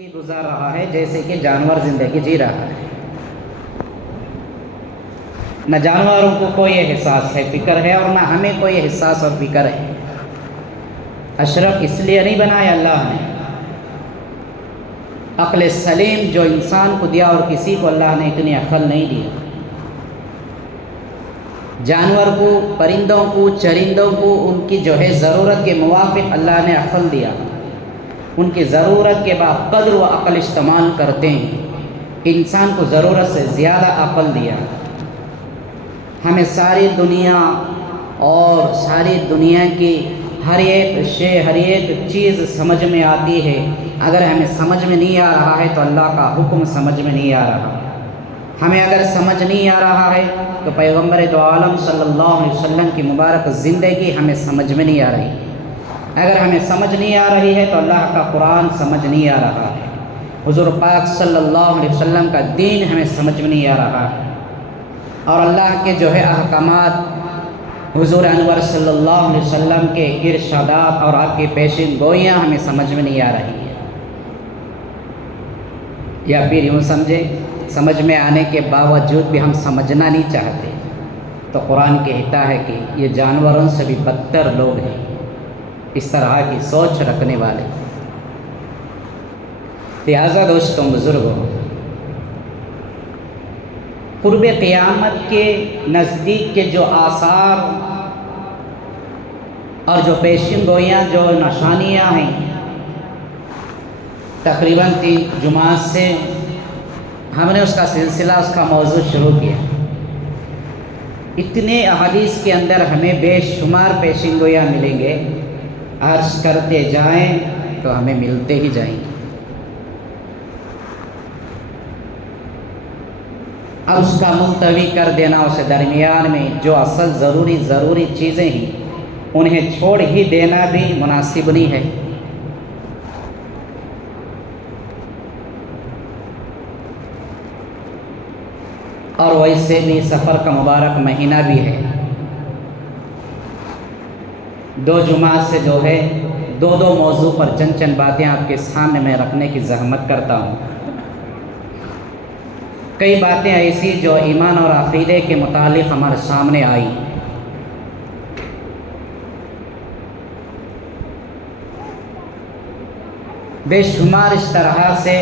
زندگی گزار رہا ہے جیسے کہ جانور زندگی جی رہا ہے۔ نہ جانوروں کو کوئی احساس ہے، فکر ہے، اور نہ ہمیں کوئی احساس اور فکر ہے۔ اشرف اس لیے نہیں بنایا اللہ نے، عقل سلیم جو انسان کو دیا اور کسی کو اللہ نے اتنی عقل نہیں دی۔ جانور کو، پرندوں کو، چرندوں کو ان کی جو ہے ضرورت کے موافق اللہ نے عقل دیا، ان کی ضرورت کے بعد قدر و عقل استعمال کرتے ہیں۔ انسان کو ضرورت سے زیادہ عقل دیا۔ ہمیں ساری دنیا اور ساری دنیا کی ہر ایک شے، ہر ایک چیز سمجھ میں آتی ہے۔ اگر ہمیں سمجھ میں نہیں آ رہا ہے تو اللہ کا حکم سمجھ میں نہیں آ رہا۔ ہمیں اگر سمجھ نہیں آ رہا ہے تو پیغمبر دو عالم صلی اللہ علیہ وسلم کی مبارک زندگی ہمیں سمجھ میں نہیں آ رہی۔ اگر ہمیں سمجھ نہیں آ رہی ہے تو اللہ کا قرآن سمجھ نہیں آ رہا ہے، حضور پاک صلی اللہ علیہ وسلم کا دین ہمیں سمجھ میں نہیں آ رہا ہے، اور اللہ کے جو ہے احکامات، حضور انور صلی اللہ علیہ وسلم کے ارشادات اور آپ کی پیشین گوئیاں ہمیں سمجھ میں نہیں آ رہی ہے۔ یا پھر یوں سمجھے، سمجھ میں آنے کے باوجود بھی ہم سمجھنا نہیں چاہتے، تو قرآن کہتا ہے کہ یہ جانوروں سے بھی بدتر لوگ ہیں اس طرح کی سوچ رکھنے والے۔ لہذا دوستوں، بزرگوں، قرب قیامت کے نزدیک کے جو آثار اور جو پیشین گوئیاں، جو نشانیاں ہیں، تقریباً 3 جمعات سے ہم نے اس کا سلسلہ، اس کا موضوع شروع کیا۔ اتنے احادیث کے اندر ہمیں بے شمار پیشین گوئیاں ملیں گے، عرض کرتے جائیں تو ہمیں ملتے ہی جائیں گے۔ اب اس کا ملتوی کر دینا، اسے درمیان میں جو اصل ضروری چیزیں ہیں انہیں چھوڑ ہی دینا بھی مناسب نہیں ہے۔ اور ویسے بھی سفر کا مبارک مہینہ بھی ہے۔ 2 جمعہ سے جو ہے 2 موضوع پر چند باتیں آپ کے سامنے میں رکھنے کی زحمت کرتا ہوں۔ کئی باتیں ایسی جو ایمان اور عقیدے کے متعلق ہمارے سامنے آئی۔ بے شمار اس طرح سے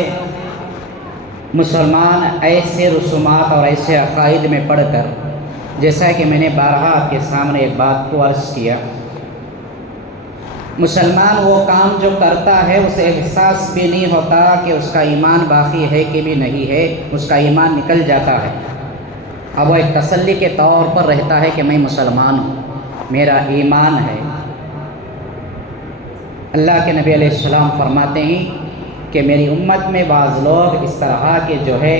مسلمان ایسے رسومات اور ایسے عقائد میں پڑھ کر، جیسا کہ میں نے بارہا آپ کے سامنے ایک بات کو عرض کیا، مسلمان وہ کام جو کرتا ہے اسے احساس بھی نہیں ہوتا کہ اس کا ایمان باقی ہے کہ بھی نہیں ہے، اس کا ایمان نکل جاتا ہے۔ اب وہ ایک تسلی کے طور پر رہتا ہے کہ میں مسلمان ہوں، میرا ایمان ہے۔ اللہ کے نبی علیہ السلام فرماتے ہیں کہ میری امت میں بعض لوگ اس طرح کے جو ہے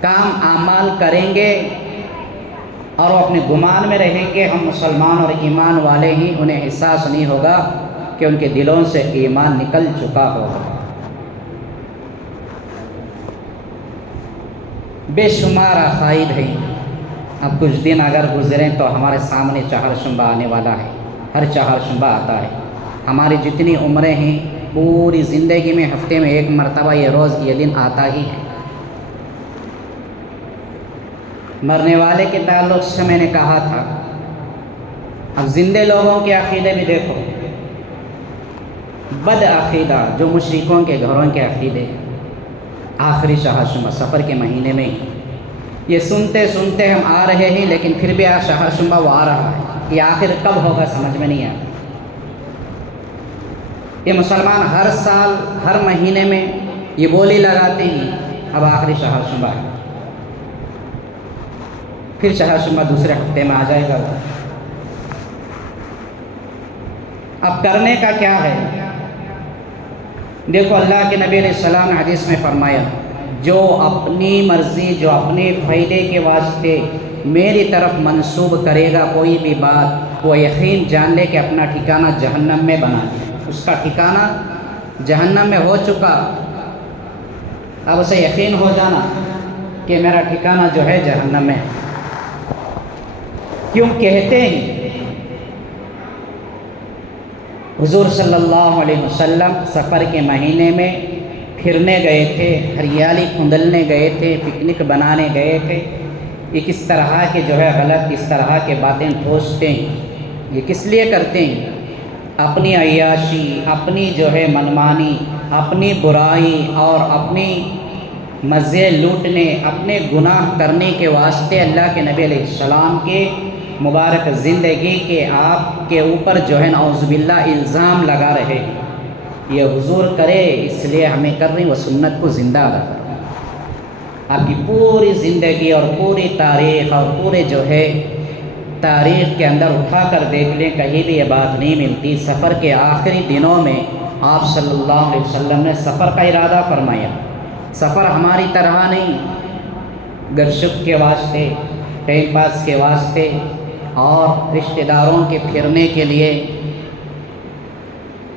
کام اعمال کریں گے اور وہ اپنے گمان میں رہیں گے ہم مسلمان اور ایمان والے ہیں، انہیں احساس نہیں ہوگا کہ ان کے دلوں سے ایمان نکل چکا ہوگا۔ بے شمار عقائد ہیں۔ اب کچھ دن اگر گزریں تو ہمارے سامنے چہارشنبہ آنے والا ہے، ہر چہارشنبہ آتا ہے۔ ہماری جتنی عمریں ہیں پوری زندگی میں ہفتے میں 1 مرتبہ یہ دن آتا ہی ہے۔ مرنے والے کے تعلق سے میں نے کہا تھا، اب زندے لوگوں کے عقیدے بھی دیکھو، بد عقیدہ جو مشرکوں کے گھروں کے عقیدے، آخری چہارشنبہ سفر کے مہینے میں ہی یہ سنتے سنتے ہم آ رہے ہیں، لیکن پھر بھی چہارشنبہ وہ آ رہا ہے، یہ آخر کب ہوگا سمجھ میں نہیں آتا۔ یہ مسلمان ہر سال ہر مہینے میں یہ بولی لگاتے ہیں، اب آخری چہارشنبہ ہے، پھر چہارشنبہ دوسرے ہفتے میں آ جائے گا۔ اب کرنے کا کیا ہے؟ دیکھو، اللہ کے نبی علیہ السلام نے حدیث میں فرمایا، جو اپنی مرضی، جو اپنے فائدے کے واسطے میری طرف منسوب کرے گا کوئی بھی بات، وہ یقین جان لے کہ اپنا ٹھکانہ جہنم میں بنا دے۔ اس کا ٹھکانہ جہنم میں ہو چکا، اب اسے یقین ہو جانا کہ میرا ٹھکانہ جو ہے جہنم میں ہے۔ کیوں کہتے ہیں؟ حضور صلی اللہ علیہ وسلم سفر کے مہینے میں پھرنے گئے تھے، ہریالی کھندلنے گئے تھے، پکنک بنانے گئے تھے، یہ کس طرح کے جو ہے غلط اس طرح کے باتیں ٹھوستے ہیں؟ یہ کس لیے کرتے ہیں؟ اپنی عیاشی، اپنی جو ہے منمانی، اپنی برائی اور اپنی مزے لوٹنے، اپنے گناہ کرنے کے واسطے اللہ کے نبی علیہ السلام کے مبارک زندگی کے آپ کے اوپر جو ہے نعوذ باللہ الزام لگا رہے ہیں۔ یہ حضور کرے اس لیے ہمیں کر رہی، وہ سنت کو زندہ رکھ۔ آپ کی پوری زندگی اور پوری تاریخ اور پورے جو ہے تاریخ کے اندر اٹھا کر دیکھ لیں، کہیں بھی یہ بات نہیں ملتی۔ سفر کے آخری دنوں میں آپ صلی اللہ علیہ وسلم نے سفر کا ارادہ فرمایا۔ سفر ہماری طرح نہیں، گرشک کے واسطے، ٹائم پاس کے واسطے اور رشتہ داروں کے پھرنے کے لیے۔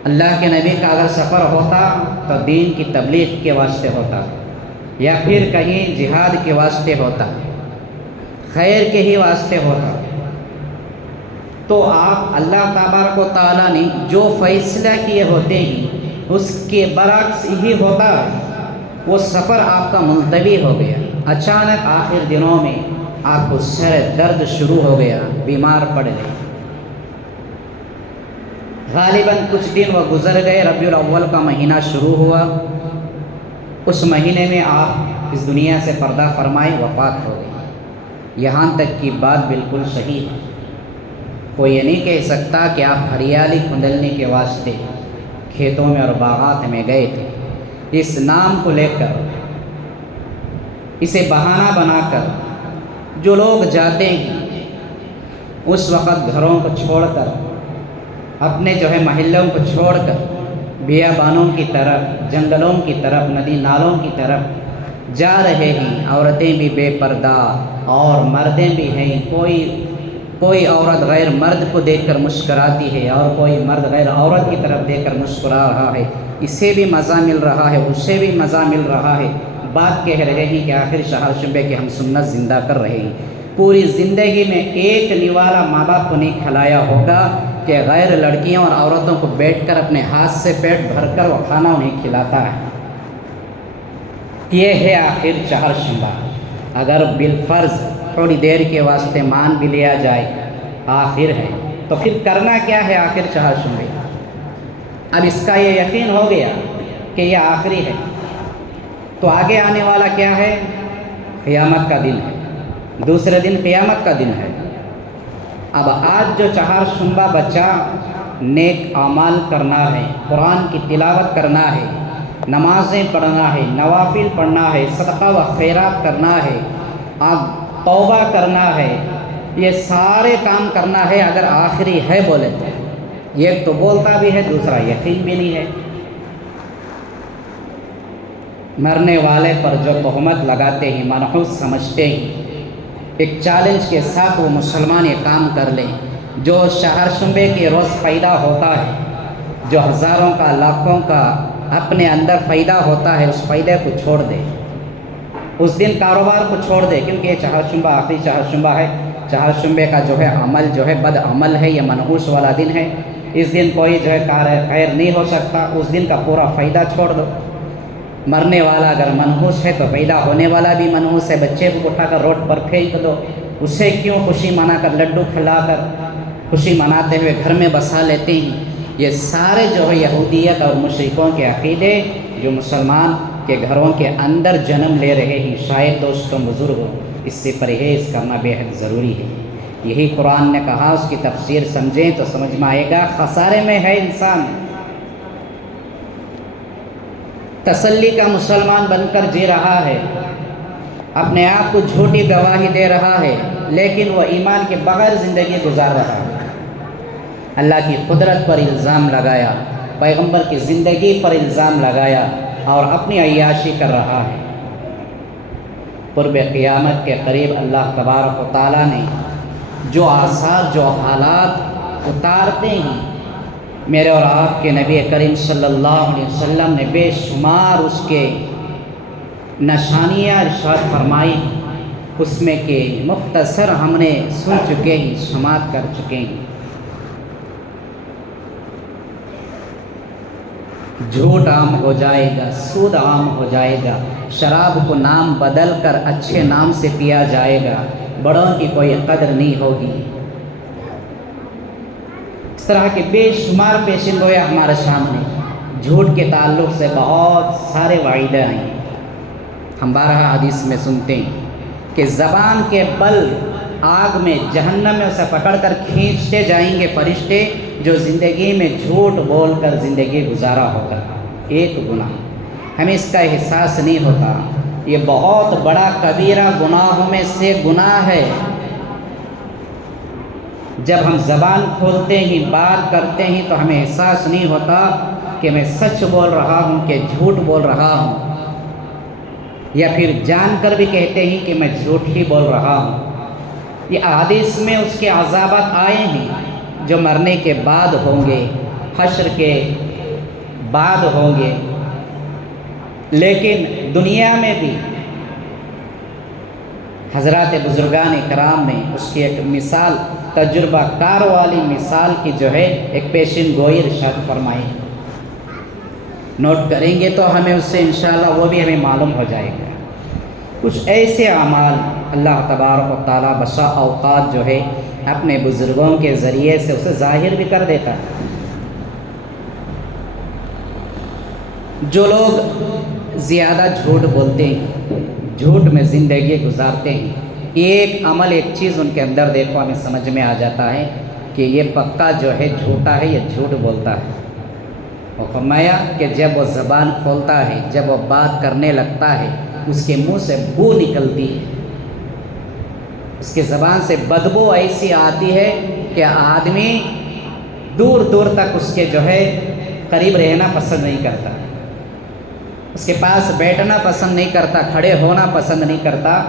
اللہ کے نبی کا اگر سفر ہوتا تو دین کی تبلیغ کے واسطے ہوتا، یا پھر کہیں جہاد کے واسطے ہوتا، خیر کے ہی واسطے ہوتا۔ تو آپ اللہ تبارک و تعالیٰ نے جو فیصلہ کیے ہوتے ہیں اس کے برعکس یہی ہوتا۔ وہ سفر آپ کا ملتوی ہو گیا، اچانک آخر دنوں میں آپ کو سر درد شروع ہو گیا، بیمار پڑ گئے۔ غالباً کچھ دن وہ گزر گئے، ربیع الاول کا مہینہ شروع ہوا، اس مہینے میں آپ اس دنیا سے پردہ فرمائے وفات ہو گئی۔ یہاں تک کی بات بالکل صحیح ہے۔ کوئی یہ نہیں کہہ سکتا کہ آپ ہریالی کھندلنے کے واسطے کھیتوں میں اور باغات میں گئے تھے۔ اس نام کو لے کر، اسے بہانہ بنا کر جو لوگ جاتے ہیں اس وقت گھروں کو چھوڑ کر، اپنے جو ہے محلوں کو چھوڑ کر بیابانوں کی طرف، جنگلوں کی طرف، ندی نالوں کی طرف جا رہے ہیں۔ عورتیں بھی بے پردہ اور مردیں بھی ہیں۔ کوئی عورت غیر مرد کو دیکھ کر مسکراتی ہے اور کوئی مرد غیر عورت کی طرف دیکھ کر مسکرا رہا ہے۔ اسے بھی مزہ مل رہا ہے، اسے بھی مزہ مل رہا ہے۔ بات کہہ رہے ہیں کہ آخر شہر شبے کے ہم سنت زندہ کر رہے ہیں۔ پوری زندگی میں ایک نوالا ماں باپ کو نہیں کھلایا ہوگا کہ غیر لڑکیوں اور عورتوں کو بیٹھ کر اپنے ہاتھ سے پیٹ بھر کر وہ کھانا انہیں کھلاتا ہے۔ یہ ہے آخر چہارشنبہ۔ اگر بالفرض تھوڑی دیر کے واسطے مان بھی لیا جائے آخر ہے، تو پھر کرنا کیا ہے آخر چہارشنبے؟ اب اس کا یہ یقین ہو گیا کہ یہ آخری ہے، تو آگے آنے والا کیا ہے؟ قیامت کا دن ہے، دوسرے دن قیامت کا دن ہے۔ اب آج جو چہارشنبہ بچا، نیک اعمال کرنا ہے، قرآن کی تلاوت کرنا ہے، نمازیں پڑھنا ہے، نوافل پڑھنا ہے، صدقہ و خیرات کرنا ہے، اب توبہ کرنا ہے، یہ سارے کام کرنا ہے۔ اگر آخری ہے بولے تو ایک تو بولتا بھی ہے، دوسرا یقین بھی نہیں ہے۔ مرنے والے پر جو تہمت لگاتے ہیں، منحوس سمجھتے ہیں، ایک چیلنج کے ساتھ وہ مسلمان یہ کام کر لیں۔ جو چہارشنبے کے روز فائدہ ہوتا ہے، جو ہزاروں کا لاکھوں کا اپنے اندر فائدہ ہوتا ہے، اس فائدے کو چھوڑ دے، اس دن کاروبار کو چھوڑ دے، کیونکہ یہ چہارشنبہ آخری چہارشنبہ ہے۔ چہارشنبے کا جو ہے عمل جو ہے بد عمل ہے، یہ منحوس والا دن ہے۔ اس دن کوئی جو ہے کار خیر نہیں ہو سکتا، اس دن کا پورا فائدہ چھوڑ دو۔ مرنے والا اگر منحوس ہے تو پیدا ہونے والا بھی منحوس ہے۔ بچے کو اٹھا کر روڈ پر پھینک دو، اسے کیوں خوشی منا کر لڈو کھلا کر خوشی مناتے ہوئے گھر میں بسا لیتے ہیں۔ یہ سارے جو ہے یہودیت اور مشرکوں کے عقیدے جو مسلمان کے گھروں کے اندر جنم لے رہے ہیں۔ شاید دوستوں بزرگوں، اس سے پرہیز کرنا بے حد ضروری ہے۔ یہی قرآن نے کہا، اس کی تفسیر سمجھیں تو سمجھ میں آئے گا۔ خسارے میں ہے انسان، تسلی کا مسلمان بن کر جی رہا ہے، اپنے آپ کو جھوٹی گواہی دے رہا ہے، لیکن وہ ایمان کے بغیر زندگی گزار رہا ہے۔ اللہ کی قدرت پر الزام لگایا، پیغمبر کی زندگی پر الزام لگایا اور اپنی عیاشی کر رہا ہے۔ قرب قیامت کے قریب اللہ تبارک و تعالیٰ نے جو آثار، جو حالات اتارتے ہیں، میرے اور آپ کے نبی کریم صلی اللہ علیہ وسلم نے بے شمار اس کے نشانیاں ارشاد فرمائی، اس میں کہ مختصر ہم نے سن چکے ہیں، سماعت کر چکے ہیں۔ جھوٹ عام ہو جائے گا، سود عام ہو جائے گا، شراب کو نام بدل کر اچھے نام سے پیا جائے گا، بڑوں کی کوئی قدر نہیں ہوگی۔ اس طرح کے بے شمار پیشن گوئے ہمارے سامنے جھوٹ کے تعلق سے بہت سارے وعیدے ہیں۔ ہم بارہا حدیث میں سنتے ہیں کہ زبان کے بل آگ میں جہنم میں اسے پکڑ کر کھینچتے جائیں گے فرشتے، جو زندگی میں جھوٹ بول کر زندگی گزارا ہوگا۔ ایک گناہ، ہمیں اس کا احساس نہیں ہوتا، یہ بہت بڑا کبیرہ گناہوں میں سے گناہ ہے۔ جب ہم زبان کھولتے ہی بات کرتے ہیں تو ہمیں احساس نہیں ہوتا کہ میں سچ بول رہا ہوں کہ جھوٹ بول رہا ہوں، یا پھر جان کر بھی کہتے ہیں کہ میں جھوٹ ہی بول رہا ہوں۔ یہ احادیث میں اس کے عذابات آئے ہیں جو مرنے کے بعد ہوں گے، حشر کے بعد ہوں گے، لیکن دنیا میں بھی حضرات بزرگان کرام نے اس کی ایک مثال، تجربہ کار والی مثال کی جو ہے ایک پیشن گوئی ارشاد فرمائی۔ نوٹ کریں گے تو ہمیں اس سے انشاءاللہ وہ بھی ہمیں معلوم ہو جائے گا۔ کچھ ایسے اعمال اللہ تبارک و تعالیٰ بسا اوقات جو ہے اپنے بزرگوں کے ذریعے سے اسے ظاہر بھی کر دیتا ہے۔ جو لوگ زیادہ جھوٹ بولتے ہیں، جھوٹ میں زندگی گزارتے ہیں، ایک عمل، ایک چیز ان کے اندر دیکھو ہمیں سمجھ میں آ جاتا ہے کہ یہ پکا جو ہے جھوٹا ہے، یہ جھوٹ بولتا ہے۔ اور فرمایا کہ جب وہ زبان کھولتا ہے، جب وہ بات کرنے لگتا ہے، اس کے منہ سے بو نکلتی ہے، اس کے زبان سے بدبو ایسی آتی ہے کہ آدمی دور دور تک اس کے جو ہے قریب رہنا پسند نہیں کرتا، اس کے پاس بیٹھنا پسند نہیں کرتا، کھڑے ہونا پسند نہیں کرتا۔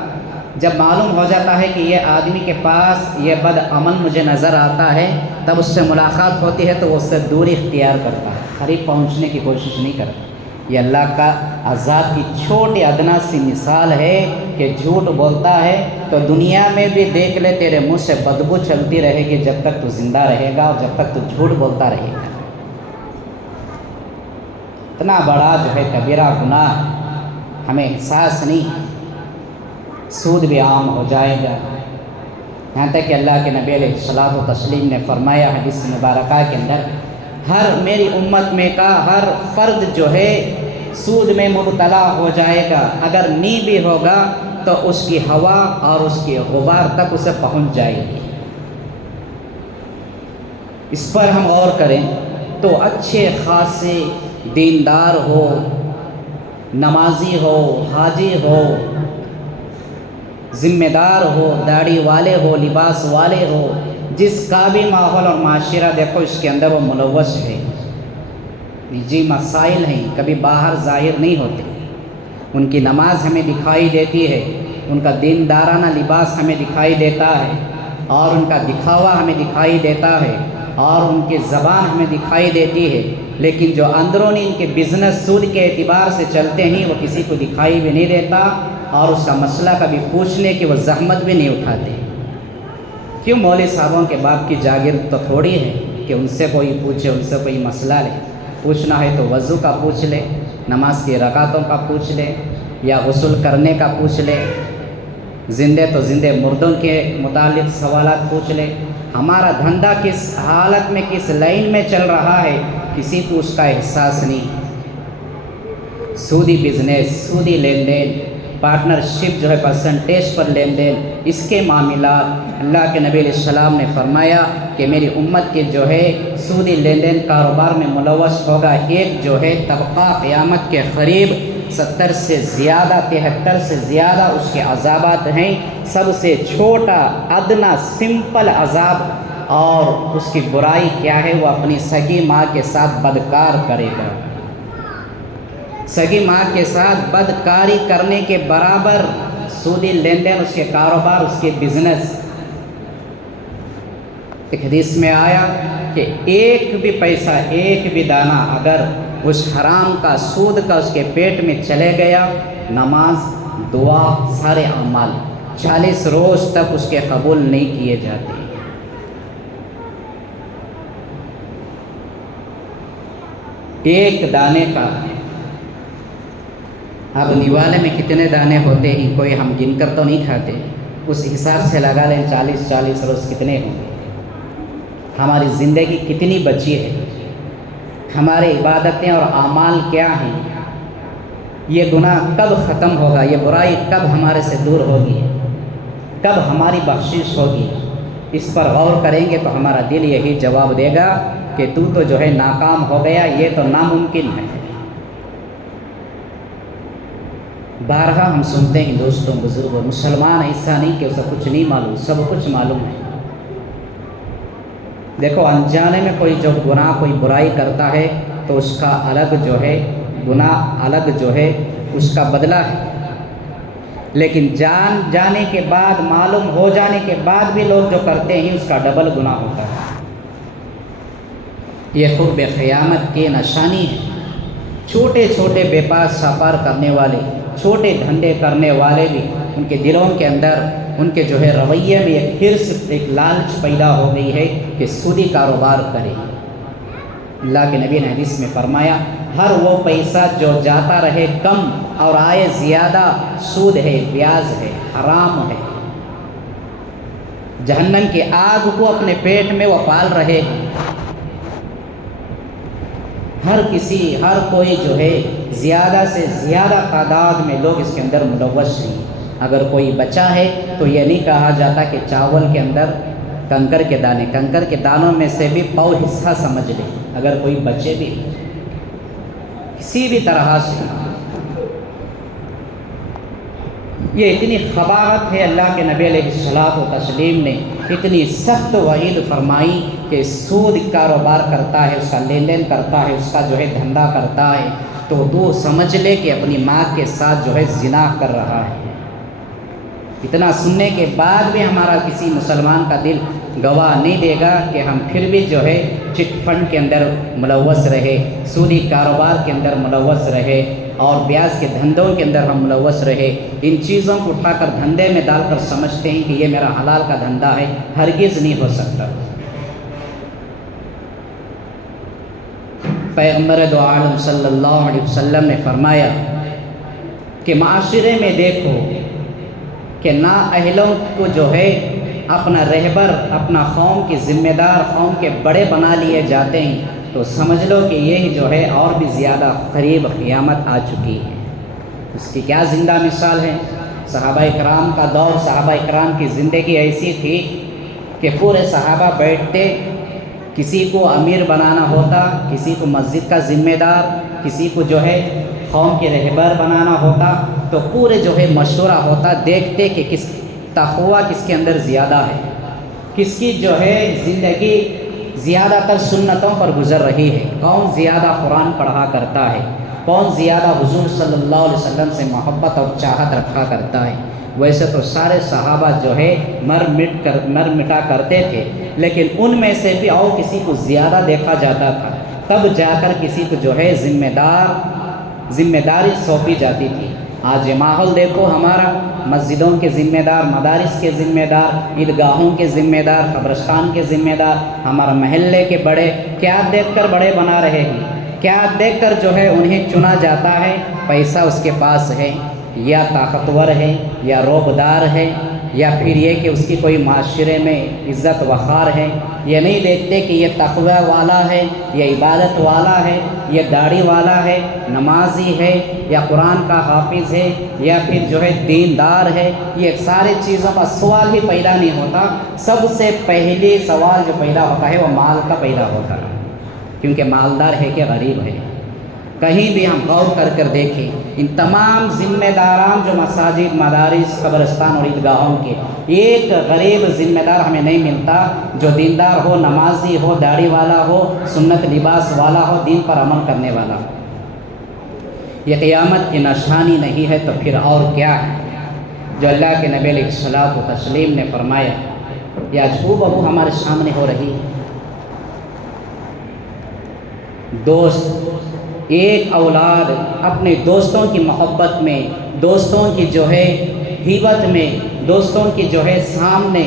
جب معلوم ہو جاتا ہے کہ یہ آدمی کے پاس یہ بد عمل مجھے نظر آتا ہے، تب اس سے ملاقات ہوتی ہے تو وہ اس سے دوری اختیار کرتا ہے، قریب پہنچنے کی کوشش نہیں کرتا۔ یہ اللہ کا عذاب کی چھوٹی ادنا سی مثال ہے کہ جھوٹ بولتا ہے تو دنیا میں بھی دیکھ لے تیرے منہ سے بدبو چلتی رہے گی جب تک تو زندہ رہے گا اور جب تک تو جھوٹ بولتا رہے گا۔ اتنا بڑا جو ہے کبیرہ گناہ ہمیں احساس نہیں، سود بھی عام ہو جائے گا، یہاں تک کہ اللہ کے نبی علیہ الصلوۃ والتسلیم نے فرمایا حدیث مبارکہ کے اندر، میری امت میں کا ہر فرد جو ہے سود میں مبتلا ہو جائے گا، اگر نہیں بھی ہوگا تو اس کی ہوا اور اس کی غبار تک اسے پہنچ جائے گی۔ اس پر ہم غور کریں تو اچھے خاصے دیندار ہو، نمازی ہو، حاجی ہو، ذمہ دار ہو، داڑھی والے ہو، لباس والے ہو، جس کا بھی ماحول اور معاشرہ دیکھو اس کے اندر وہ ملوث ہے، نجی مسائل ہیں، کبھی باہر ظاہر نہیں ہوتے۔ ان کی نماز ہمیں دکھائی دیتی ہے، ان کا دیندارانہ لباس ہمیں دکھائی دیتا ہے، اور ان کا دکھاوا ہمیں دکھائی دیتا ہے، اور ان کی زبان ہمیں دکھائی دیتی ہے، لیکن جو اندرونی ان کے بزنس سود کے اعتبار سے چلتے ہیں وہ کسی کو دکھائی بھی نہیں دیتا، اور اس کا مسئلہ کبھی پوچھنے کی وہ زحمت بھی نہیں اٹھاتے۔ کیوں؟ مولوی صاحبوں کے باپ کی جاگیر تو تھوڑی ہے کہ ان سے کوئی پوچھے، ان سے کوئی مسئلہ لے۔ پوچھنا ہے تو وضو کا پوچھ لے، نماز کی رکعتوں کا پوچھ لے، یا غسل کرنے کا پوچھ لے، زندے تو زندے مردوں کے متعلق سوالات پوچھ لے۔ ہمارا دھندا کس حالت میں، کس لائن میں چل رہا ہے، کسی کو اس کا احساس نہیں۔ سودی بزنس، سودی لین دین، پارٹنرشپ جو ہے پرسنٹیج پر لین دین، اس کے معاملات، اللہ کے نبی علیہ السلام نے فرمایا کہ میری امت کے جو ہے سودی لین دین کاروبار میں ملوث ہوگا ایک جو ہے طبقہ قیامت کے قریب 70 سے زیادہ 73 سے زیادہ اس کے عذابات ہیں۔ سب سے چھوٹا ادنا سمپل عذاب اور اس کی برائی کیا ہے؟ وہ اپنی سگی ماں کے ساتھ بدکار کرے گا۔ سگی ماں کے ساتھ بدکاری کرنے کے برابر سودی لین دین، اس کے کاروبار، اس کے بزنس۔ ایک حدیث میں آیا کہ ایک بھی پیسہ، ایک بھی دانہ اگر اس حرام کا، سود کا اس کے پیٹ میں چلے گیا، نماز، دعا، سارے اعمال 40 روز تک اس کے قبول نہیں کیے جاتے۔ ایک دانے کا اب نوالے میں کتنے دانے ہوتے ہیں کوئی ہم گن کر تو نہیں کھاتے، اس حساب سے لگا لیں 40 روز کتنے ہوں گے۔ ہماری زندگی کتنی بچی ہے، ہماری عبادتیں اور اعمال کیا ہیں، یہ گناہ کب ختم ہوگا، یہ برائی کب ہمارے سے دور ہوگی، کب ہماری بخشش ہوگی، اس پر غور کریں گے تو ہمارا دل یہی جواب دے گا کہ تو جو ہے ناکام ہو گیا، یہ تو ناممکن ہے۔ بارہا ہم سنتے ہیں دوستوں بزرگوں، مسلمان ایسا نہیں کہ اسے کچھ نہیں معلوم، سب کچھ معلوم ہے۔ دیکھو انجانے میں کوئی جو گناہ کوئی برائی کرتا ہے تو اس کا الگ جو ہے گناہ الگ جو ہے اس کا بدلہ ہے، لیکن جان جانے کے بعد معلوم ہو جانے کے بعد بھی لوگ جو کرتے ہیں اس کا ڈبل گناہ ہوتا ہے۔ یہ قرب قیامت کی نشانی ہے۔ چھوٹے چھوٹے بے پاس ساپار کرنے والے، چھوٹے دھندے کرنے والے بھی ان کے دلوں کے اندر ان کے جو ہے رویے میں ایک حرص ایک لالچ پیدا ہو گئی ہے کہ سودی کاروبار کرے۔ اللہ کے نبی نے حدیث میں فرمایا ہر وہ پیسہ جو جاتا رہے کم اور آئے زیادہ سود ہے، بیاج ہے، حرام ہے، جہنم کی آگ کو اپنے پیٹ میں وہ پال رہے ہیں۔ ہر کوئی جو ہے زیادہ سے زیادہ تعداد میں لوگ اس کے اندر ملوث ہیں۔ اگر کوئی بچا ہے تو یہ نہیں کہا جاتا کہ چاول کے اندر کنکر کے دانوں میں سے بھی پاؤ حصہ سمجھ لے، اگر کوئی بچے بھی کسی بھی طرح سے، یہ اتنی خباثت ہے۔ اللہ کے نبی علیہ الصلوۃ والتسلیم نے اتنی سخت وعید فرمائی کہ سود کاروبار کرتا ہے، اس کا لین دین کرتا ہے، اس کا جو ہے دھندا کرتا ہے تو سمجھ لے کہ اپنی ماں کے ساتھ جو ہے زنا کر رہا ہے۔ اتنا سننے کے بعد بھی ہمارا کسی مسلمان کا دل گواہ نہیں دے گا کہ ہم پھر بھی جو ہے چٹ فنڈ کے اندر ملوث رہے، سودی کاروبار کے اندر ملوث رہے اور بیاج کے دھندوں کے اندر ہم ملوث رہے۔ ان چیزوں کو اٹھا کر دھندے میں ڈال کر سمجھتے ہیں کہ یہ میرا حلال کا دھندا ہے، ہرگز نہیں ہو سکتا۔ پیغمبر دو عالم صلی اللہ علیہ وسلم نے فرمایا کہ معاشرے میں دیکھو کہ نااہلوں کو جو ہے اپنا رہبر، اپنا قوم کی ذمہ دار، قوم کے بڑے بنا لیے جاتے ہیں تو سمجھ لو کہ یہ جو ہے اور بھی زیادہ قریب قیامت آ چکی ہے۔ اس کی کیا زندہ مثال ہے؟ صحابہ کرام کا دور، صحابہ کرام کی زندگی ایسی تھی کہ پورے صحابہ بیٹھتے، کسی کو امیر بنانا ہوتا، کسی کو مسجد کا ذمہ دار، کسی کو جو ہے قوم کے رہبر بنانا ہوتا تو پورے جو ہے مشورہ ہوتا، دیکھتے کہ کس تقویٰ کس کے اندر زیادہ ہے، کس کی جو ہے زندگی زیادہ تر سنتوں پر گزر رہی ہے، کون زیادہ قرآن پڑھا کرتا ہے، کون زیادہ حضور صلی اللہ علیہ وسلم سے محبت اور چاہت رکھا کرتا ہے۔ ویسے تو سارے صحابہ جو ہے مر مٹا کرتے تھے، لیکن ان میں سے بھی اور کسی کو زیادہ دیکھا جاتا تھا، تب جا کر کسی کو جو ہے ذمہ داری سونپی جاتی تھی۔ آج یہ ماحول دیکھو ہمارا، مسجدوں کے ذمہ دار، مدارس کے ذمہ دار، عیدگاہوں کے ذمہ دار، قبرستان کے ذمہ دار، ہمارا محلے کے بڑے، کیا دیکھ کر بڑے بنا رہے ہیں، کیا دیکھ کر جو ہے انہیں چنا جاتا ہے؟ پیسہ اس کے پاس ہے، یا طاقتور ہے، یا روبدار ہے، یا پھر یہ کہ اس کی کوئی معاشرے میں عزت وقار ہے۔ یہ نہیں دیکھتے کہ یہ تقوی والا ہے، یہ عبادت والا ہے، یہ داڑھی والا ہے، نمازی ہے، یا قرآن کا حافظ ہے، یا پھر جو ہے دیندار ہے۔ یہ سارے چیزوں کا سوال ہی پیدا نہیں ہوتا۔ سب سے پہلی سوال جو پیدا ہوتا ہے وہ مال کا پیدا ہوتا ہے، کیونکہ مالدار ہے کہ غریب ہے۔ کہیں بھی ہم غور کر دیکھیں، ان تمام ذمہ داران جو مساجد، مدارس، قبرستان اور عیدگاہوں کے، ایک غریب ذمہ دار ہمیں نہیں ملتا جو دیندار ہو، نمازی ہو، داڑھی والا ہو، سنت لباس والا ہو، دین پر عمل کرنے والا ہو۔ یہ قیامت کی نشانی نہیں ہے تو پھر اور کیا ہے؟ جو اللہ کے نبی علیہ الصلوۃ والتسلیم نے فرمایا، یہ آج ہو ہمارے سامنے ہو رہی ہے۔ دوست، ایک اولاد اپنے دوستوں کی محبت میں، دوستوں کی جو ہے ہیبت میں، دوستوں کی جو ہے سامنے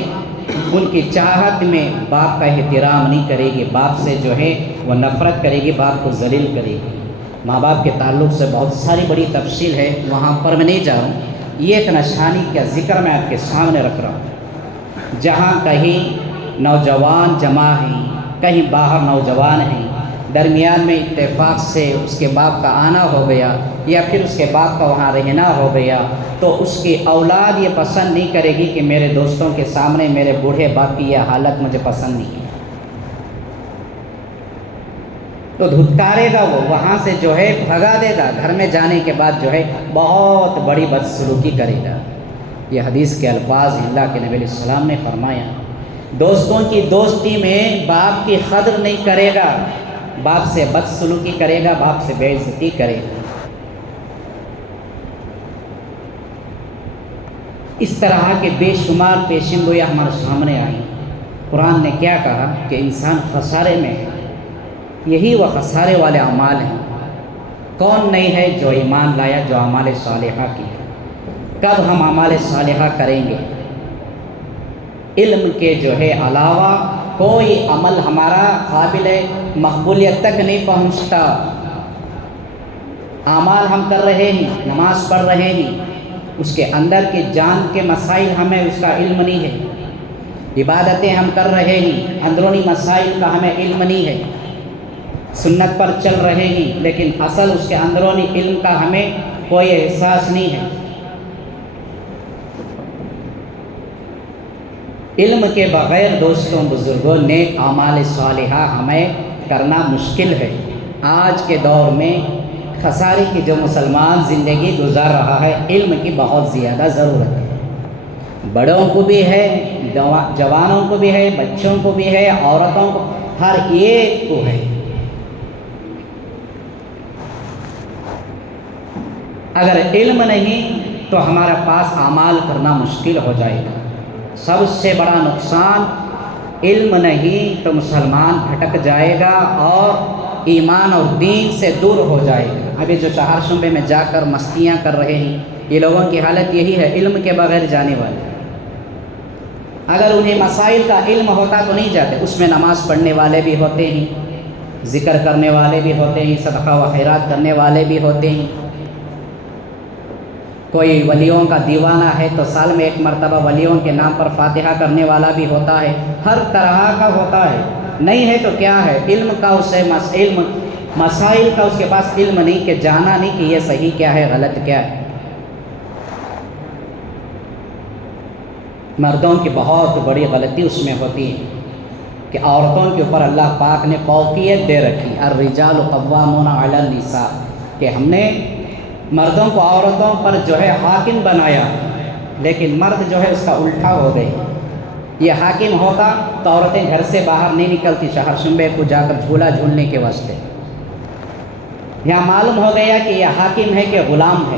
ان کی چاہت میں باپ کا احترام نہیں کرے گی، باپ سے جو ہے وہ نفرت کرے گی، باپ کو ذلیل کرے گی۔ ماں باپ کے تعلق سے بہت ساری بڑی تفصیل ہے، وہاں پر میں نہیں جا رہا ہوں۔ یہ ایک نشانی کا ذکر میں آپ کے سامنے رکھ رہا ہوں۔ جہاں کہیں نوجوان جمع ہیں، کہیں باہر نوجوان ہیں، درمیان میں اتفاق سے اس کے باپ کا آنا ہو گیا یا پھر اس کے باپ کا وہاں رہنا ہو گیا، تو اس کی اولاد یہ پسند نہیں کرے گی کہ میرے دوستوں کے سامنے میرے بوڑھے باپ کی یہ حالت مجھے پسند نہیں ہے، تو دھتکارے گا، وہ وہاں سے جو ہے بھگا دے گا، گھر میں جانے کے بعد جو ہے بہت بڑی بدسلوکی کرے گا۔ یہ حدیث کے الفاظ ہیں، اللہ کے نبی علیہ السلام نے فرمایا دوستوں کی دوستی میں باپ کی قدر نہیں کرے گا، باپ سے بدسلوکی کرے گا، باپ سے بے عزتی کرے گا۔ اس طرح کے بے شمار پیشین گویاں ہمارے سامنے آئیں۔ قرآن نے کیا کہا کہ انسان خسارے میں ہے، یہی وہ خسارے والے اعمال ہیں۔ کون نہیں ہے جو ایمان لایا، جو اعمال صالحہ کی؟ کب ہم اعمال صالحہ کریں گے؟ علم کے جو ہے علاوہ کوئی عمل ہمارا قابل مقبولیت تک نہیں پہنچتا۔ اعمال ہم کر رہے ہیں، نماز پڑھ رہے ہیں، اس کے اندر کے جان کے مسائل ہمیں اس کا علم نہیں ہے، عبادتیں ہم کر رہے ہیں، اندرونی مسائل کا ہمیں علم نہیں ہے، سنت پر چل رہے ہیں لیکن اصل اس کے اندرونی علم کا ہمیں کوئی احساس نہیں ہے۔ علم کے بغیر دوستوں بزرگوں نیک اعمال صالحہ ہمیں کرنا مشکل ہے۔ آج کے دور میں خسارے کی جو مسلمان زندگی گزار رہا ہے، علم کی بہت زیادہ ضرورت ہے، بڑوں کو بھی ہے، جوانوں کو بھی ہے، بچوں کو بھی ہے، عورتوں کو، ہر ایک کو ہے۔ اگر علم نہیں تو ہمارے پاس اعمال کرنا مشکل ہو جائے گا۔ سب سے بڑا نقصان علم نہیں تو مسلمان بھٹک جائے گا اور ایمان اور دین سے دور ہو جائے گا۔ ابھی جو چہار شعبے میں جا کر مستیاں کر رہے ہیں، یہ لوگوں کی حالت یہی ہے، علم کے بغیر جانے والے۔ اگر انہیں مسائل کا علم ہوتا تو نہیں جاتے۔ اس میں نماز پڑھنے والے بھی ہوتے ہیں، ذکر کرنے والے بھی ہوتے ہیں، صدقہ و خیرات کرنے والے بھی ہوتے ہیں۔ کوئی ولیوں کا دیوانہ ہے تو سال میں ایک مرتبہ ولیوں کے نام پر فاتحہ کرنے والا بھی ہوتا ہے، ہر طرح کا ہوتا ہے۔ نہیں ہے تو کیا ہے، علم کا اسے علم مسائل کا اس کے پاس علم نہیں، کہ جانا نہیں کہ یہ صحیح کیا ہے، غلط کیا ہے۔ مردوں کی بہت بڑی غلطی اس میں ہوتی ہے کہ عورتوں کے اوپر اللہ پاک نے فوقیت دے رکھی، الرجال قوامون علی النساء، کہ ہم نے مردوں کو عورتوں پر جو ہے حاکم بنایا، لیکن مرد جو ہے اس کا الٹا ہو گئی۔ یہ حاکم ہوتا تو عورتیں گھر سے باہر نہیں نکلتی چہار شنبے کو جا کر جھولا جھولنے کے واسطے۔ یہاں معلوم ہو گیا کہ یہ حاکم ہے کہ غلام ہے،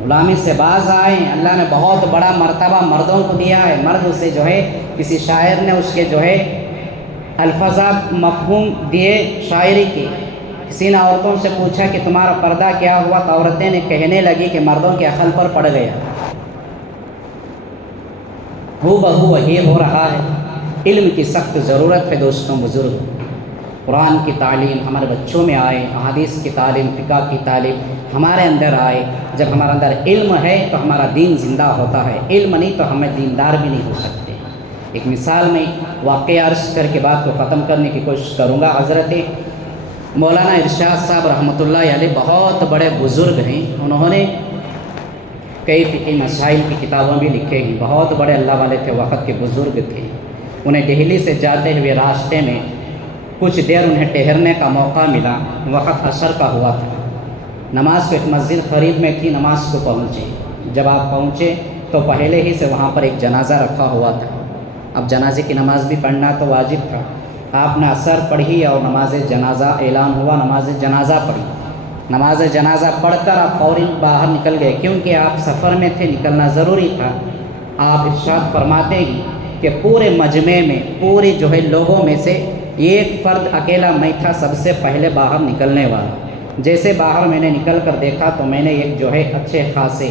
غلامی سے باز آئیں۔ اللہ نے بہت بڑا مرتبہ مردوں کو دیا ہے۔ مرد اسے جو ہے، کسی شاعر نے اس کے جو ہے الفاظ مفہوم دیے شاعری کے۔ کسی نے عورتوں سے پوچھا کہ تمہارا پردہ کیا ہوا، تو عورتیں نے کہنے لگی کہ مردوں کے عقل پر پڑ گیا۔ ہو بہو وہی ہو رہا ہے۔ علم کی سخت ضرورت ہے دوستوں بزرگ۔ قرآن کی تعلیم ہمارے بچوں میں آئے، احادیث کی تعلیم، فقہ کی تعلیم ہمارے اندر آئے۔ جب ہمارے اندر علم ہے تو ہمارا دین زندہ ہوتا ہے، علم نہیں تو ہمیں دیندار بھی نہیں ہو سکتے۔ ایک مثال میں واقعہ عرض کر کے بات کو ختم کرنے کی کوشش کروں گا۔ حضرت مولانا ارشاد صاحب رحمۃ اللہ علیہ بہت بڑے بزرگ ہیں، انہوں نے کئی فقہی مسائل کی کتابیں بھی لکھے ہیں، بہت بڑے اللہ والے تھے، وقت کے بزرگ تھے۔ انہیں دہلی سے جاتے ہوئے راستے میں کچھ دیر انہیں ٹہرنے کا موقع ملا، وقت عصر کا ہوا تھا۔ نماز کو ایک مسجد قریب میں تھی، نماز کو پہنچے۔ جب آپ پہنچے تو پہلے ہی سے وہاں پر ایک جنازہ رکھا ہوا تھا۔ اب جنازے کی نماز بھی پڑھنا تو واجب تھا۔ آپ نے عصر پڑھی اور نماز جنازہ اعلان ہوا، نماز جنازہ پڑھی۔ نماز جنازہ پڑھ کر آپ فوراً باہر نکل گئے، کیونکہ آپ سفر میں تھے، نکلنا ضروری تھا۔ آپ ارشاد فرماتے ہیں کہ پورے مجمع میں، پورے جو ہے لوگوں میں سے ایک فرد اکیلا میں تھا سب سے پہلے باہر نکلنے والا۔ جیسے باہر میں نے نکل کر دیکھا تو میں نے ایک جو ہے اچھے خاصے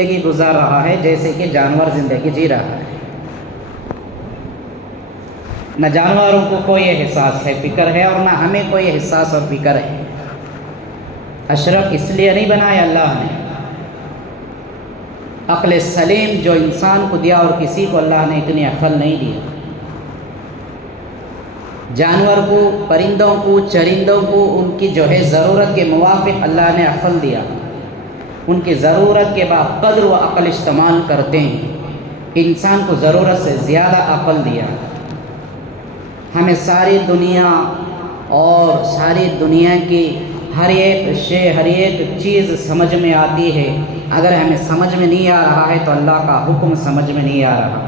زندگی گزار رہا ہے جیسے کہ جانور زندگی جی رہا ہے۔ نہ جانوروں کو کوئی احساس ہے، فکر ہے، اور نہ ہمیں کوئی احساس اور فکر ہے۔ اشرف اس لیے نہیں بنایا اللہ نے، عقل سلیم جو انسان کو دیا اور کسی کو اللہ نے اتنی عقل نہیں دیا۔ جانور کو، پرندوں کو، چرندوں کو ان کی جو ہے ضرورت کے موافق اللہ نے عقل دیا، ان کی ضرورت کے بعد قدر و عقل استعمال کرتے ہیں۔ انسان کو ضرورت سے زیادہ عقل دیا۔ ہمیں ساری دنیا اور ساری دنیا کی ہر ایک شے، ہر ایک چیز سمجھ میں آتی ہے۔ اگر ہمیں سمجھ میں نہیں آ رہا ہے تو اللہ کا حکم سمجھ میں نہیں آ رہا۔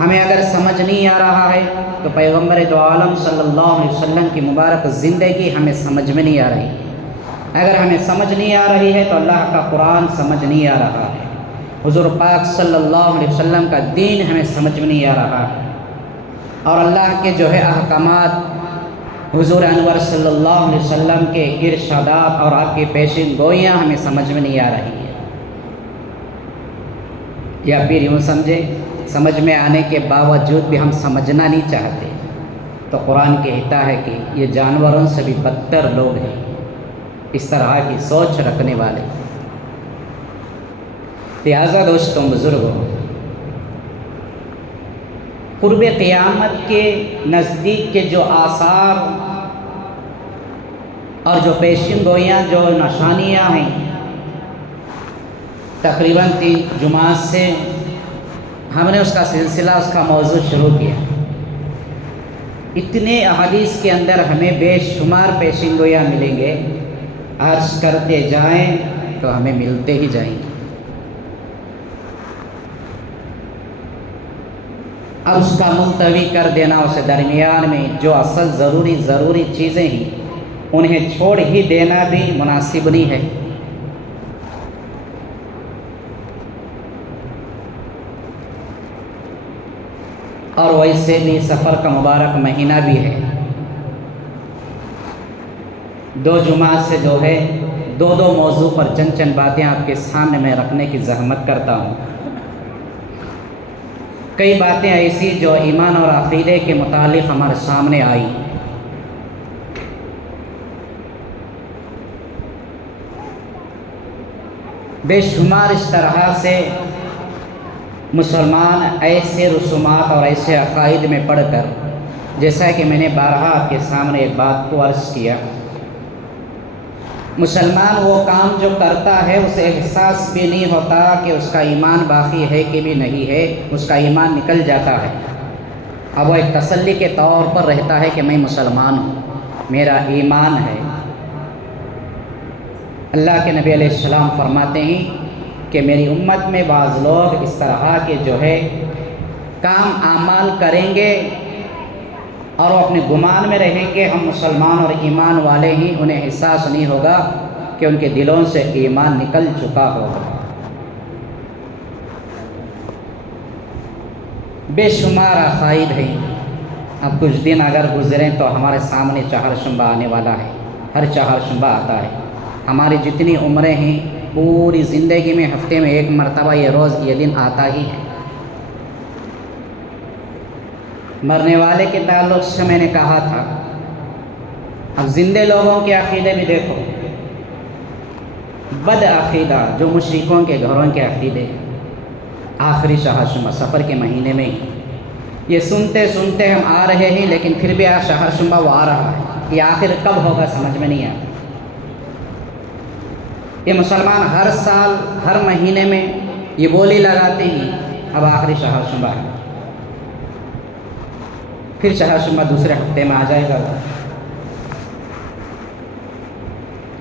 ہمیں اگر سمجھ نہیں آ رہا ہے تو پیغمبر دو عالم صلی اللہ علیہ وسلم کی مبارک زندگی ہمیں سمجھ میں نہیں آ رہی۔ اگر ہمیں سمجھ نہیں آ رہی ہے تو اللہ کا قرآن سمجھ نہیں آ رہا ہے، حضور پاک صلی اللہ علیہ وسلم کا دین ہمیں سمجھ میں نہیں آ رہا ہے، اور اللہ کے جو ہے احکامات، حضور انور صلی اللہ علیہ وسلم کے ارشادات اور آپ کی پیشین گوئیاں ہمیں سمجھ میں نہیں آ رہی ہے۔ یا پھر یوں سمجھے، سمجھ میں آنے کے باوجود بھی ہم سمجھنا نہیں چاہتے، تو قرآن کہتا ہے کہ یہ جانوروں سے بھی بدتر لوگ ہیں اس طرح کی سوچ رکھنے والے۔ لہٰذا دوستوں، بزرگوں، قرب قیامت کے نزدیک کے جو آثار اور جو پیشین گوئیاں، جو نشانیاں ہیں، تقریباً 3 جمعات سے ہم نے اس کا سلسلہ، اس کا موضوع شروع کیا۔ اتنے احادیث کے اندر ہمیں بے شمار پیشین گوئیاں ملیں گے، عرض کرتے جائیں تو ہمیں ملتے ہی جائیں گے۔ اب اس کا ملتوی کر دینا، اسے درمیان میں جو اصل ضروری چیزیں ہیں انہیں چھوڑ ہی دینا بھی مناسب نہیں ہے۔ اور ویسے بھی سفر کا مبارک مہینہ بھی ہے، 2 جمعہ سے جو ہے 2 موضوع پر چند باتیں آپ کے سامنے میں رکھنے کی زحمت کرتا ہوں۔ کئی باتیں ایسی جو ایمان اور عقیدے کے متعلق ہمارے سامنے آئی، بے شمار اس طرح سے مسلمان ایسے رسومات اور ایسے عقائد میں پڑھ کر، جیسا کہ میں نے بارہا آپ کے سامنے ایک بات کو عرض کیا، مسلمان وہ کام جو کرتا ہے اسے احساس بھی نہیں ہوتا کہ اس کا ایمان باقی ہے کہ بھی نہیں ہے، اس کا ایمان نکل جاتا ہے۔ اب وہ ایک تسلی کے طور پر رہتا ہے کہ میں مسلمان ہوں، میرا ایمان ہے۔ اللہ کے نبی علیہ السلام فرماتے ہیں کہ میری امت میں بعض لوگ اس طرح کے جو ہے کام اعمال کریں گے اور وہ اپنے گمان میں رہیں گے ہم مسلمان اور ایمان والے ہیں، انہیں احساس نہیں ہوگا کہ ان کے دلوں سے ایمان نکل چکا ہوگا۔ بے شمار عقائد ہیں۔ اب کچھ دن اگر گزریں تو ہمارے سامنے چہارشنبہ آنے والا ہے، ہر چہارشنبہ آتا ہے۔ ہماری جتنی عمریں ہیں پوری زندگی میں ہفتے میں 1 مرتبہ یہ دن آتا ہی ہے۔ مرنے والے کے تعلق سے میں نے کہا تھا، اب زندے لوگوں کے عقیدے بھی دیکھو، بد عقیدہ جو مشرکوں کے گھروں کے عقیدے، آخری چہارشنبہ سفر کے مہینے میں ہی یہ سنتے سنتے ہم آ رہے ہیں، لیکن پھر بھی چہارشنبہ وہ آ رہا ہے، یہ آخر کب ہوگا سمجھ میں نہیں آتا۔ یہ مسلمان ہر سال ہر مہینے میں یہ بولی لگاتے ہیں اب آخری چہارشنبہ ہے، پھر چہارشنبہ دوسرے ہفتے میں آ جائے گا۔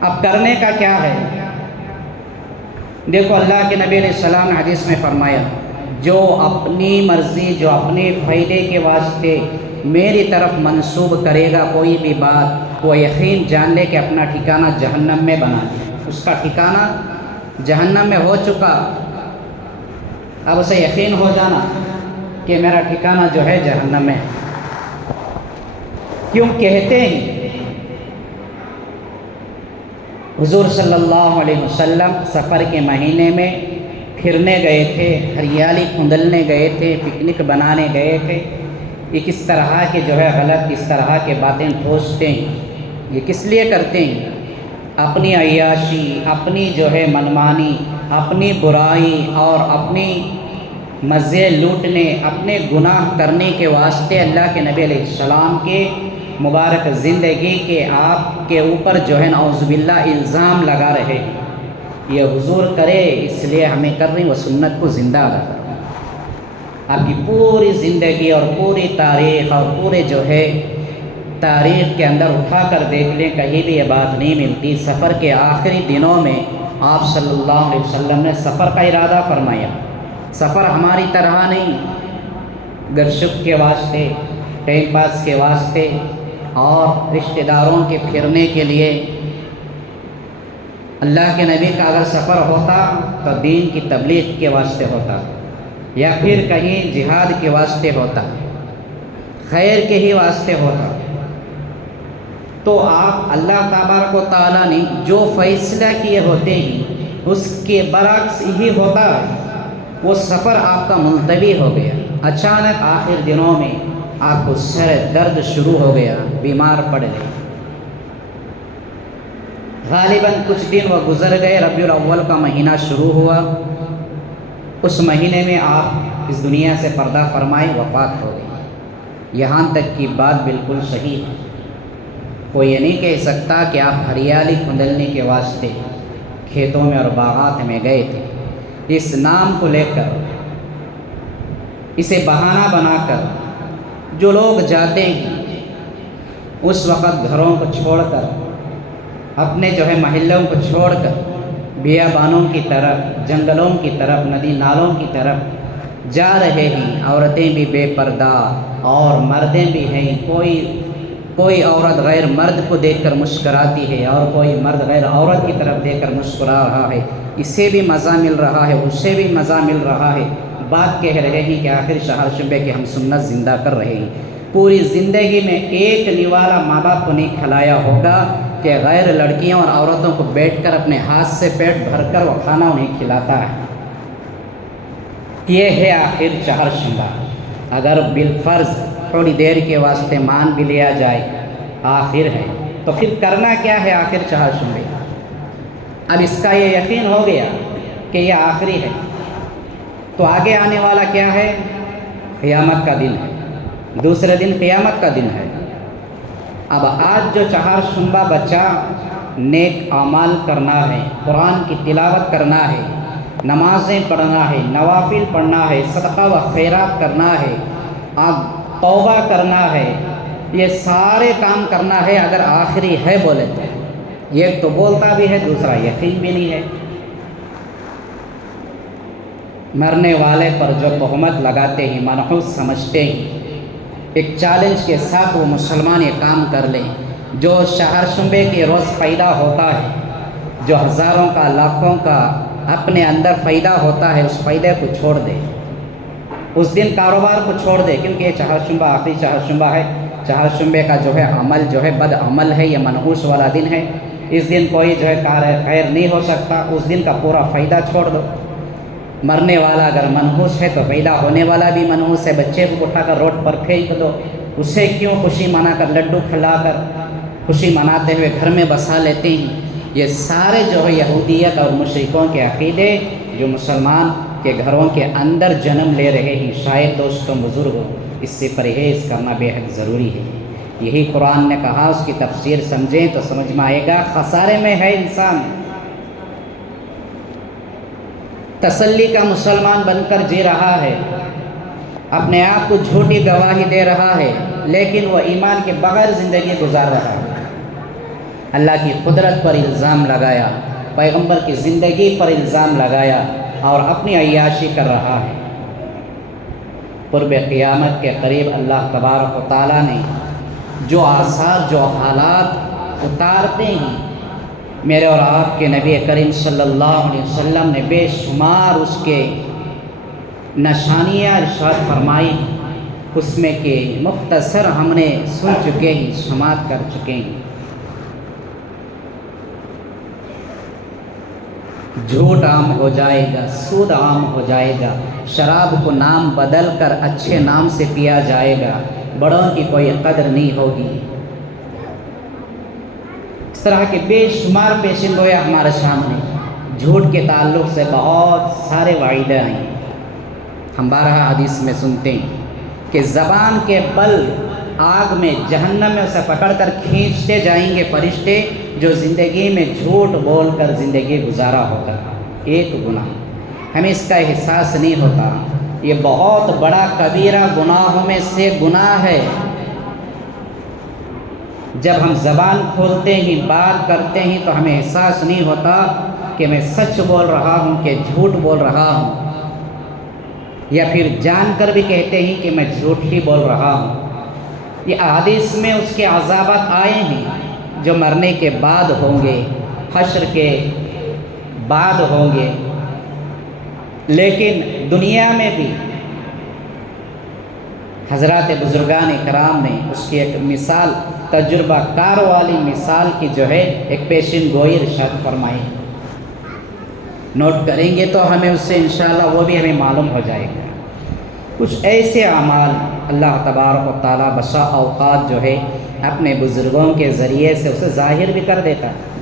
اب کرنے کا کیا ہے؟ دیکھو، اللہ کے نبی علیہ السلام نے حدیث میں فرمایا، جو اپنی مرضی، جو اپنے فائدے کے واسطے میری طرف منسوب کرے گا کوئی بھی بات، وہ یقین جان لے کہ اپنا ٹھکانہ جہنم میں بنا دے، اس کا ٹھکانہ جہنم میں ہو چکا۔ اب اسے یقین ہو جانا کہ میرا ٹھکانہ جو ہے جہنم میں ہے۔ کیوں کہتے ہیں؟ حضور صلی اللہ علیہ وسلم سفر کے مہینے میں پھرنے گئے تھے، ہریالی کھندلنے گئے تھے، پکنک بنانے گئے تھے، یہ کس طرح کے جو ہے غلط اس طرح کے باتیں ٹھوستے ہیں؟ یہ کس لیے کرتے ہیں؟ اپنی عیاشی، اپنی جو ہے منمانی، اپنی برائی اور اپنی مزے لوٹنے، اپنے گناہ کرنے کے واسطے اللہ کے نبی علیہ السلام کے مبارک زندگی کے آپ کے اوپر جو ہے نعوذ باللہ الزام لگا رہے ہیں۔ یہ حضور کرے اس لیے ہمیں کر رہی، وہ سنت کو زندہ رکھ۔ آپ کی پوری زندگی اور پوری تاریخ اور پورے جو ہے تاریخ کے اندر اٹھا کر دیکھ لیں، کہیں بھی یہ بات نہیں ملتی۔ سفر کے آخری دنوں میں آپ صلی اللہ علیہ وسلم نے سفر کا ارادہ فرمایا۔ سفر ہماری طرح نہیں، گرشک کے واسطے، ٹائم پاس کے واسطے اور رشتہ داروں کے پھرنے کے لیے۔ اللہ کے نبی کا اگر سفر ہوتا تو دین کی تبلیغ کے واسطے ہوتا، یا پھر کہیں جہاد کے واسطے ہوتا، خیر کے ہی واسطے ہوتا۔ تو آپ اللہ تبارک و تعالیٰ نے جو فیصلہ کیے ہوتے ہیں اس کے برعکس یہی ہوتا۔ وہ سفر آپ کا ملتوی ہو گیا، اچانک آخر دنوں میں آپ کو سر درد شروع ہو گیا، بیمار پڑ گئے۔ غالباً کچھ دن وہ گزر گئے، ربیع الاول کا مہینہ شروع ہوا، اس مہینے میں آپ اس دنیا سے پردہ فرمائے وفات ہو گئی۔ یہاں تک کی بات بالکل صحیح ہے۔ کوئی یہ نہیں کہہ سکتا کہ آپ ہریالی کھندلنے کے واسطے کھیتوں میں اور باغات میں گئے تھے۔ اس نام کو لے کر، اسے بہانہ بنا کر جو لوگ جاتے ہیں اس وقت گھروں کو چھوڑ کر، اپنے جو ہے محلوں کو چھوڑ کر بیابانوں کی طرف، جنگلوں کی طرف، ندی نالوں کی طرف جا رہے ہیں۔ عورتیں بھی بے پردہ اور مردیں بھی ہیں۔ کوئی عورت غیر مرد کو دیکھ کر مسکراتی ہے اور کوئی مرد غیر عورت کی طرف دیکھ کر مسکرا رہا ہے۔ اسے بھی مزہ مل رہا ہے، اسے بھی مزہ مل رہا ہے۔ بات کہہ رہے ہیں کہ آخر شہر شبے کے ہم سنت زندہ کر رہے ہیں۔ پوری زندگی میں ایک نوالا ماں باپ کو نہیں کھلایا ہوگا کہ غیر لڑکیوں اور عورتوں کو بیٹھ کر اپنے ہاتھ سے پیٹ بھر کر وہ کھانا انہیں کھلاتا ہے۔ یہ ہے آخر چہارشنبہ۔ اگر بالفرض تھوڑی دیر کے واسطے مان بھی لیا جائے آخر ہے، تو پھر کرنا کیا ہے آخر چہارشنبے؟ اب اس کا یہ یقین ہو گیا کہ یہ آخری ہے، تو آگے آنے والا کیا ہے؟ قیامت کا دن ہے۔ دوسرے دن قیامت کا دن ہے۔ اب آج جو چہارشنبہ بچا، نیک اعمال کرنا ہے، قرآن کی تلاوت کرنا ہے، نمازیں پڑھنا ہے، نوافل پڑھنا ہے، صدقہ و خیرات کرنا ہے، اب توبہ کرنا ہے، یہ سارے کام کرنا ہے۔ اگر آخری ہے بولے تو ایک تو بولتا بھی ہے، دوسرا یقین بھی نہیں ہے۔ مرنے والے پر جو تہمت لگاتے ہیں، منحوس سمجھتے ہیں، ایک چیلنج کے ساتھ وہ مسلمان یہ کام کر لیں۔ جو چہارشنبے کے روز پیدا ہوتا ہے، جو ہزاروں کا لاکھوں کا اپنے اندر فائدہ ہوتا ہے، اس فائدے کو چھوڑ دے، اس دن کاروبار کو چھوڑ دے، کیونکہ یہ چہارشنبہ آخری چہارشنبہ ہے۔ چہارشنبے کا جو ہے عمل جو ہے بد عمل ہے، یہ منحوس والا دن ہے۔ اس دن کوئی جو ہے کار خیر نہیں ہو سکتا، اس دن کا پورا فائدہ چھوڑ دو۔ مرنے والا اگر منحوس ہے تو پیدا ہونے والا بھی منحوس ہے۔ بچے کو اٹھا کر روڈ پر پھینک دو، اسے کیوں خوشی منا کر لڈو کھلا کر خوشی مناتے ہوئے گھر میں بسا لیتے ہیں۔ یہ سارے جو ہے یہودیت اور مشرکوں کے عقیدے جو مسلمان کے گھروں کے اندر جنم لے رہے ہیں۔ شاید دوستوں بزرگوں، اس سے پرہیز کرنا بے حد ضروری ہے۔ یہی قرآن نے کہا، اس کی تفسیر سمجھیں تو سمجھ میں آئے گا۔ خسارے میں ہے انسان، تسلی کا مسلمان بن کر جی رہا ہے، اپنے آپ کو جھوٹی گواہی دے رہا ہے، لیکن وہ ایمان کے بغیر زندگی گزار رہا ہے۔ اللہ کی قدرت پر الزام لگایا، پیغمبر کی زندگی پر الزام لگایا اور اپنی عیاشی کر رہا ہے۔ قرب قیامت کے قریب اللہ تبارک و تعالیٰ نے جو آثار، جو حالات اتارتے ہیں، میرے اور آپ کے نبی کریم صلی اللہ علیہ وسلم نے بے شمار اس کے نشانیاں ارشاد فرمائی، اس میں کہ مختصر ہم نے سن چکے ہیں، سماعت کر چکے ہیں۔ جھوٹ عام ہو جائے گا، سود عام ہو جائے گا، شراب کو نام بدل کر اچھے نام سے پیا جائے گا، بڑوں کی کوئی قدر نہیں ہوگی۔ اس طرح کے بے شمار پیشن گویا ہمارے سامنے جھوٹ کے تعلق سے بہت سارے وعیدیں آئیں۔ ہم بارہا حدیث میں سنتے ہیں کہ زبان کے بل آگ میں جہنم میں اسے پکڑ کر کھینچتے جائیں گے فرشتے، جو زندگی میں جھوٹ بول کر زندگی گزارا ہوگا۔ ایک گناہ، ہمیں اس کا احساس نہیں ہوتا، یہ بہت بڑا کبیرہ گناہوں میں سے گناہ ہے۔ جب ہم زبان کھولتے ہیں، بات کرتے ہیں، تو ہمیں احساس نہیں ہوتا کہ میں سچ بول رہا ہوں کہ جھوٹ بول رہا ہوں، یا پھر جان کر بھی کہتے ہیں کہ میں جھوٹ ہی بول رہا ہوں۔ یہ احادیث میں اس کے عذابات آئے ہیں جو مرنے کے بعد ہوں گے، حشر کے بعد ہوں گے، لیکن دنیا میں بھی حضرات بزرگان کرام نے اس کی ایک مثال، تجربہ کار والی مثال کی جو ہے ایک پیشن گوئی ارشاد فرمائی۔ نوٹ کریں گے تو ہمیں اس سے انشاءاللہ وہ بھی ہمیں معلوم ہو جائے گا۔ کچھ ایسے اعمال اللہ تبارک و تعالیٰ بسا اوقات جو ہے اپنے بزرگوں کے ذریعے سے اسے ظاہر بھی کر دیتا ہے۔